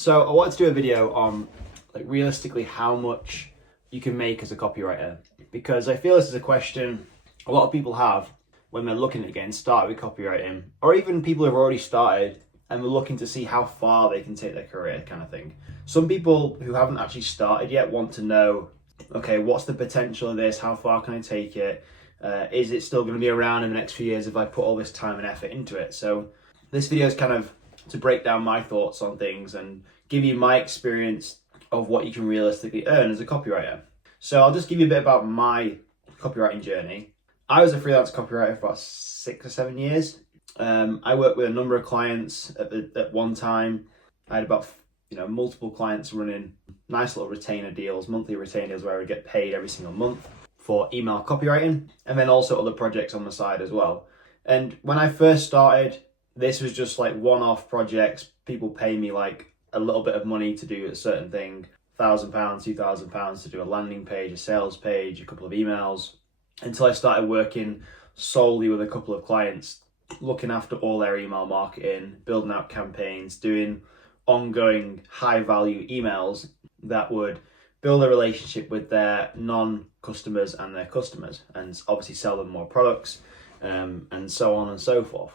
So I wanted to do a video on realistically how much you can make as a copywriter, because I feel this is a question a lot of people have when they're looking at getting started with copywriting, or even people who've already started and they're looking to see how far they can take their career kind of thing. Some people who haven't actually started yet want to know, okay, what's the potential of this? How far can I take it? Is it still going to be around in the next few years if I put all this time and effort into it? So this video is kind of to break down my thoughts on things and give you my experience of what you can realistically earn as a copywriter. So I'll just give you a bit about my copywriting journey. I was a freelance copywriter for about 6 or 7 years. I worked with a number of clients at one time. I had about multiple clients running nice little retainer deals, monthly retainer deals where I would get paid every single month for email copywriting, and then also other projects on the side as well. And when I first started, this was just like one-off projects. People pay me like a little bit of money to do a certain thing, £1,000, £2,000 to do a landing page, a sales page, a couple of emails, until I started working solely with a couple of clients, looking after all their email marketing, building out campaigns, doing ongoing high value emails that would build a relationship with their non-customers and their customers, and obviously sell them more products, and so on and so forth.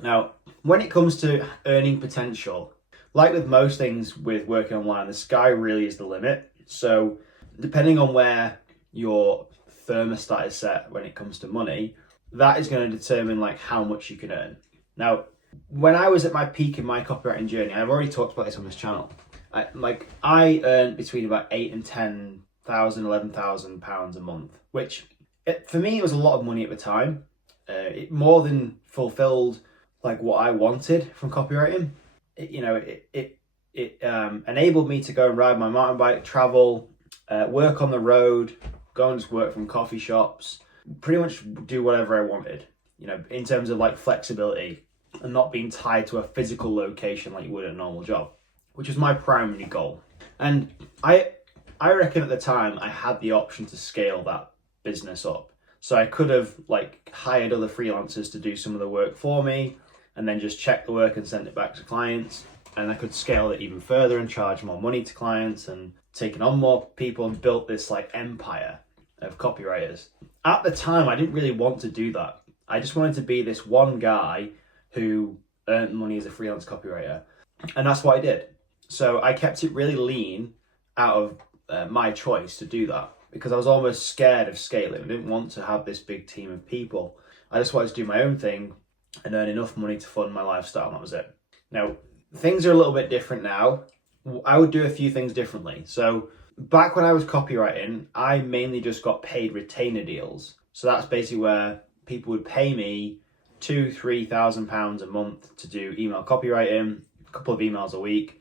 Now, when it comes to earning potential, like with most things with working online, the sky really is the limit. So depending on where your thermostat is set when it comes to money, that is going to determine like how much you can earn. Now, when I was at my peak in my copywriting journey, I've already talked about this on this channel. I earned between about £8,000 and £10,000, £11,000 a month, which for me it was a lot of money at the time. It more than fulfilled like what I wanted from copywriting. It enabled me to go and ride my mountain bike, travel, work on the road, go and just work from coffee shops, pretty much do whatever I wanted, in terms of like flexibility and not being tied to a physical location like you would at a normal job, which was my primary goal. And I reckon at the time I had the option to scale that business up. So I could have like hired other freelancers to do some of the work for me and then just check the work and send it back to clients. And I could scale it even further and charge more money to clients and taken on more people and built this like empire of copywriters. At the time, I didn't really want to do that. I just wanted to be this one guy who earned money as a freelance copywriter. And that's what I did. So I kept it really lean out of my choice to do that, because I was almost scared of scaling. I didn't want to have this big team of people. I just wanted to do my own thing and earn enough money to fund my lifestyle, and that was it. Now, things are a little bit different now. I would do a few things differently. So back when I was copywriting, I mainly just got paid retainer deals. So that's basically where people would pay me £2,000-3,000 a month to do email copywriting, a couple of emails a week,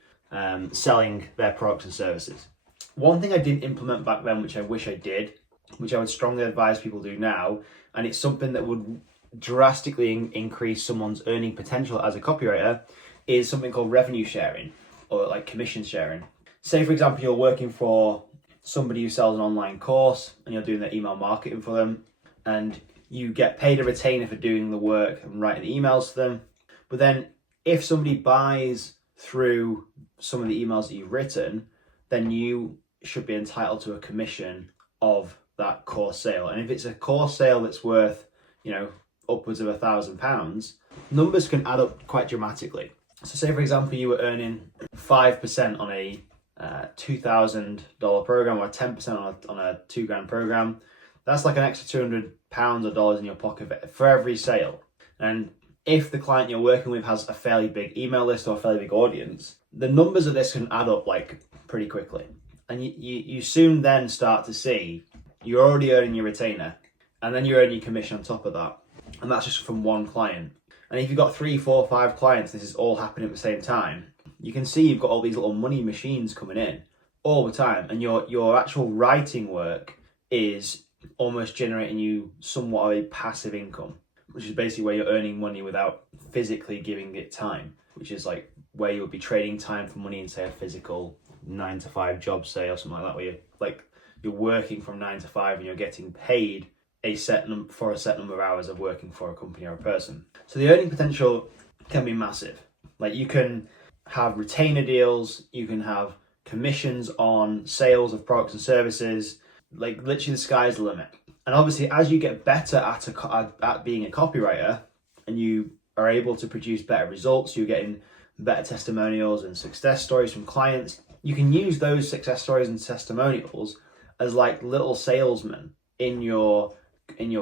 selling their products and services. One thing I didn't implement back then, which I wish I did, which I would strongly advise people do now, and it's something that would drastically increase someone's earning potential as a copywriter, is something called revenue sharing, or like commission sharing. Say, for example, you're working for somebody who sells an online course and you're doing their email marketing for them, and you get paid a retainer for doing the work and writing the emails to them. But then if somebody buys through some of the emails that you've written, then you should be entitled to a commission of that course sale. And if it's a course sale that's worth, upwards of £1,000, numbers can add up quite dramatically. So say, for example, you were earning 5% on a $2,000 program, or 10% on a £2,000 program. That's like an extra £200 or dollars in your pocket for every sale. And if the client you're working with has a fairly big email list or a fairly big audience, the numbers of this can add up like pretty quickly. And you soon then start to see you're already earning your retainer, and then you're earning your commission on top of that. And that's just from one client. And if you've got 3, 4, 5 clients, this is all happening at the same time, you can see you've got all these little money machines coming in all the time. And your actual writing work is almost generating you somewhat of a passive income, which is basically where you're earning money without physically giving it time, which is like where you would be trading time for money in, say, a physical 9-to-5 job, say, or something like that, where you're working from 9 to 5 and you're getting paid for a set number of hours of working for a company or a person. So the earning potential can be massive. Like, you can have retainer deals, you can have commissions on sales of products and services. Like literally the sky's the limit. And obviously as you get better at being a copywriter and you are able to produce better results, you're getting better testimonials and success stories from clients, you can use those success stories and testimonials as like little salesmen in your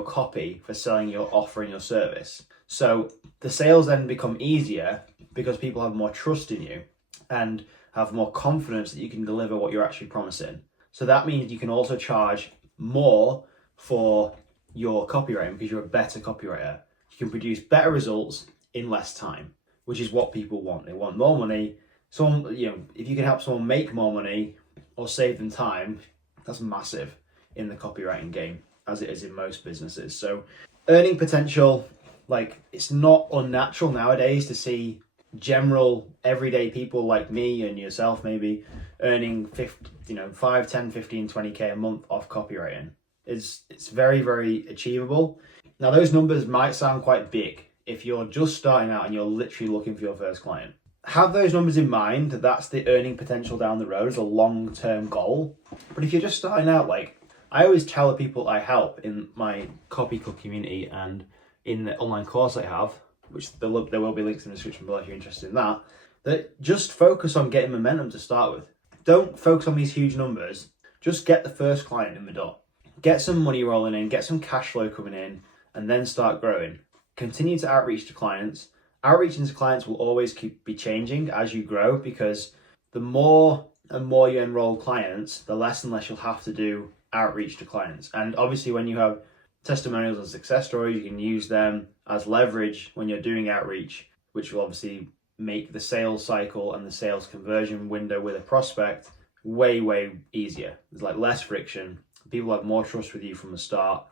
copy for selling your offer and your service. So the sales then become easier because people have more trust in you and have more confidence that you can deliver what you're actually promising. So that means you can also charge more for your copywriting because you're a better copywriter. You can produce better results in less time, which is what people want. They want more money. Someone, if you can help someone make more money or save them time, that's massive in the copywriting game, as it is in most businesses. So earning potential, like it's not unnatural nowadays to see general everyday people like me and yourself maybe earning 5, 10, 15, 20k a month off copywriting. It's very, very achievable. Now those numbers might sound quite big if you're just starting out and you're literally looking for your first client. Have those numbers in mind, that's the earning potential down the road as a long-term goal. But if you're just starting out, like I always tell the people I help in my Copy Club community and in the online course I have, which there will be links in the description below if you're interested in that, that just focus on getting momentum to start with. Don't focus on these huge numbers. Just get the first client in the door. Get some money rolling in, get some cash flow coming in, and then start growing. Continue to outreach to clients. Outreach to clients will always be changing as you grow, because the more and more you enroll clients, the less and less you'll have to do outreach to clients. And obviously when you have testimonials and success stories, you can use them as leverage when you're doing outreach, which will obviously make the sales cycle and the sales conversion window with a prospect way, way easier. There's like less friction. People have more trust with you from the start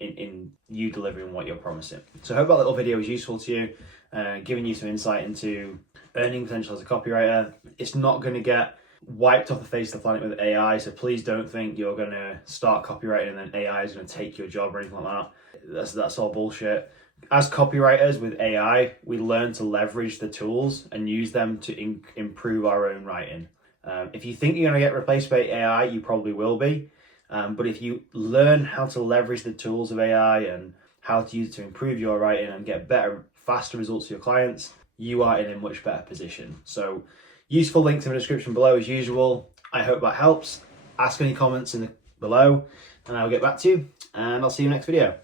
in you delivering what you're promising. So I hope that little video was useful to you, giving you some insight into earning potential as a copywriter. It's not going to get wiped off the face of the planet with AI, so please don't think you're going to start copywriting and then AI is going to take your job or anything like that. That's all bullshit. As copywriters with AI, we learn to leverage the tools and use them to improve our own writing. If you think you're going to get replaced by AI, you probably will be. But if you learn how to leverage the tools of AI and how to use it to improve your writing and get better, faster results to your clients, you are in a much better position. So useful links in the description below as usual. I hope that helps. Ask any comments below and I'll get back to you, and I'll see you next video.